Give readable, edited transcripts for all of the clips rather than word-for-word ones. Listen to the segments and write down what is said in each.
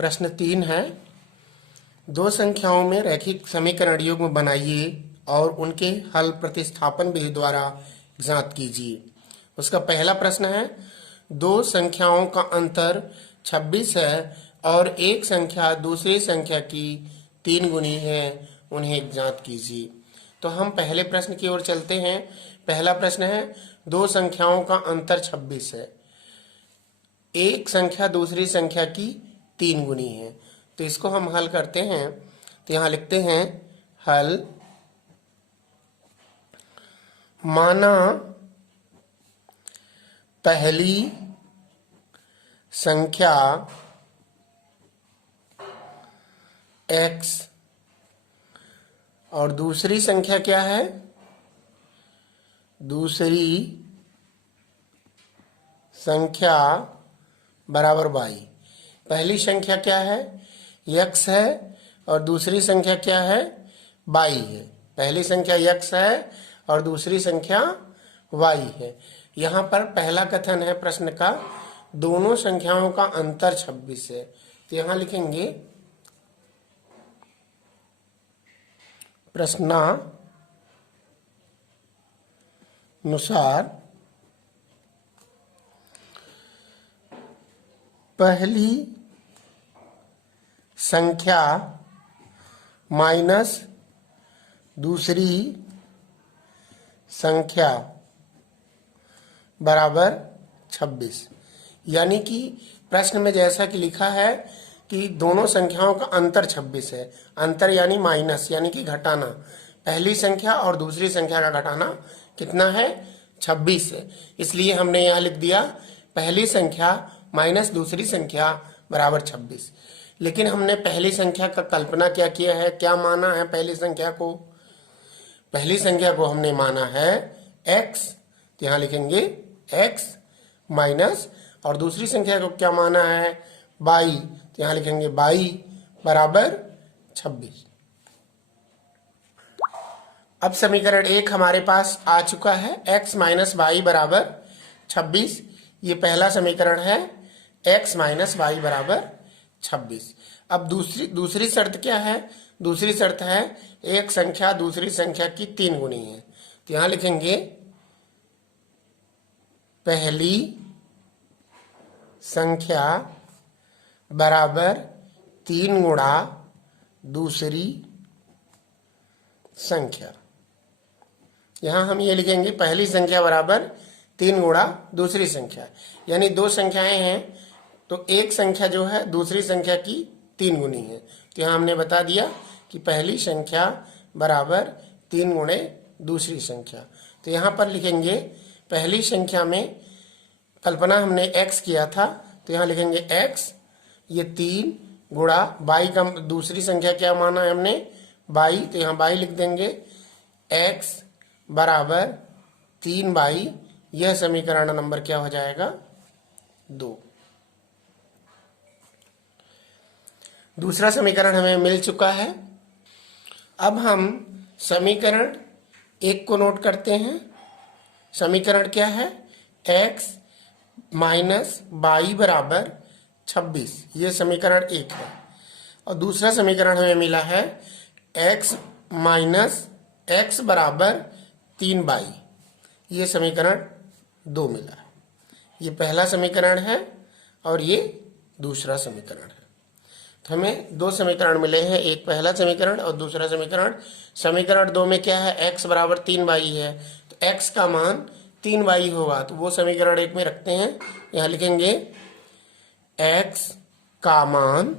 प्रश्न 3 है, दो संख्याओं में रैखिक समीकरण युग्म बनाइए और उनके हल प्रतिस्थापन विधि द्वारा ज्ञात कीजिए। उसका पहला प्रश्न है, दो संख्याओं का अंतर 26 है और एक संख्या दूसरी संख्या की 3 गुनी है, उन्हें ज्ञात कीजिए। तो हम पहले प्रश्न की ओर चलते हैं। पहला प्रश्न है, दो संख्याओं का अंतर 26 है, एक संख्या दूसरी संख्या की 3 गुनी है। तो इसको हम हल करते हैं। तो यहां लिखते हैं हल, माना पहली संख्या x और दूसरी संख्या क्या है, दूसरी संख्या बराबर y। पहली संख्या क्या है, x है और दूसरी संख्या क्या है, y है। पहली संख्या x है और दूसरी संख्या y है। यहाँ पर पहला कथन है प्रश्न का, दोनों संख्याओं का अंतर 26 है। तो यहाँ लिखेंगे प्रश्नानुसार पहली संख्या माइनस दूसरी संख्या बराबर 26। यानी कि प्रश्न में जैसा कि लिखा है कि दोनों संख्याओं का अंतर 26 है। अंतर यानी माइनस, यानी कि घटाना। पहली संख्या और दूसरी संख्या का घटाना कितना है, 26 है। इसलिए हमने यहाँ लिख दिया पहली संख्या माइनस दूसरी संख्या बराबर 26। लेकिन हमने पहली संख्या का कल्पना क्या किया है, क्या माना है पहली संख्या को, पहली संख्या को हमने माना है x। तो यहाँ लिखेंगे x माइनस, और दूसरी संख्या को क्या माना है, y। तो यहाँ लिखेंगे y बराबर 26। अब समीकरण 1 हमारे पास आ चुका है, x माइनस वाई बराबर 26। ये पहला समीकरण है, x माइनस वाई बराबर 26। अब दूसरी शर्त क्या है, दूसरी शर्त है एक संख्या दूसरी संख्या की 3 गुनी है। तो यहां लिखेंगे पहली संख्या बराबर 3 गुणा दूसरी संख्या। यहां हम ये लिखेंगे पहली संख्या बराबर 3 गुणा दूसरी संख्या, यानी दो संख्याएं हैं तो एक संख्या जो है दूसरी संख्या की 3 गुनी है। तो यहाँ हमने बता दिया कि पहली संख्या बराबर 3 गुणे दूसरी संख्या। तो यहाँ पर लिखेंगे पहली संख्या में कल्पना हमने x किया था, तो यहाँ लिखेंगे x, ये 3 गुणा y का दूसरी संख्या क्या माना है हमने, y। तो यहाँ y लिख देंगे, x बराबर 3y। यह समीकरण नंबर क्या हो जाएगा, 2। दूसरा समीकरण हमें मिल चुका है। अब हम समीकरण 1 को नोट करते हैं। समीकरण क्या है, x माइनस वाई बराबर 26, ये समीकरण 1 है। और दूसरा समीकरण हमें मिला है x माइनस x बराबर 3y, ये समीकरण 2 मिला है। ये पहला समीकरण है और ये दूसरा समीकरण है। तो हमें 2 समीकरण मिले हैं, एक पहला समीकरण और दूसरा समीकरण। समीकरण 2 में क्या है, x बराबर 3y है, तो x का मान 3y होगा। तो वो समीकरण 1 में रखते हैं। यहाँ लिखेंगे x का मान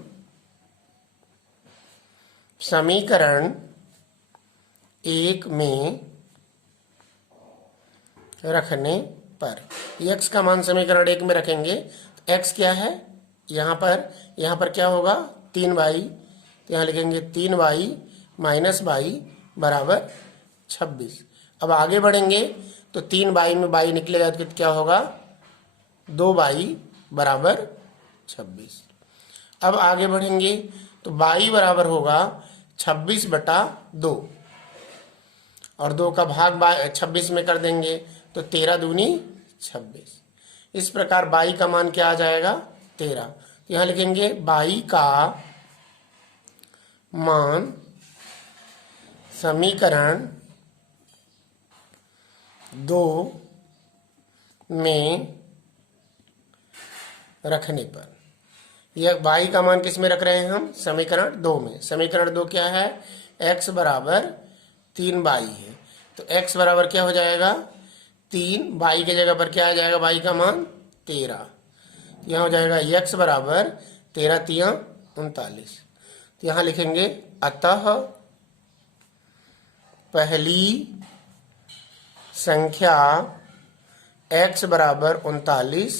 समीकरण 1 में रखने पर, x का मान समीकरण 1 में रखेंगे तो x क्या है, यहाँ पर क्या होगा, 3y। तो यहाँ लिखेंगे 3y माइनस y बराबर 26। अब आगे बढ़ेंगे तो 3y में y निकलेगा तो क्या होगा, 2y बराबर 26। अब आगे बढ़ेंगे तो y बराबर होगा 26/2, और 2 का भाग 26 में कर देंगे तो 13 दूनी 26। इस प्रकार y का मान क्या आ जाएगा, 13। यहाँ लिखेंगे y का मान समीकरण 2 में रखने पर। यह y का मान किस में रख रहे हैं हम? समीकरण 2 में। समीकरण 2 क्या है? x बराबर 3y है, तो x बराबर क्या हो जाएगा? 3। y के जगह पर क्या आ जाएगा? y का मान 13। यहाँ हो जाएगा x बराबर 13 तिया 39। तो यहाँ लिखेंगे अतः पहली संख्या x बराबर 39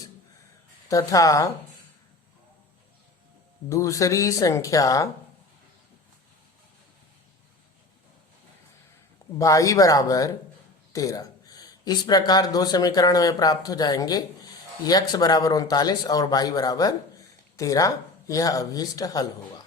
तथा दूसरी संख्या y बराबर 13। इस प्रकार दो समीकरण हमें प्राप्त हो जाएंगे, x बराबर 39 और y बराबर 13। यह अभीष्ट हल होगा।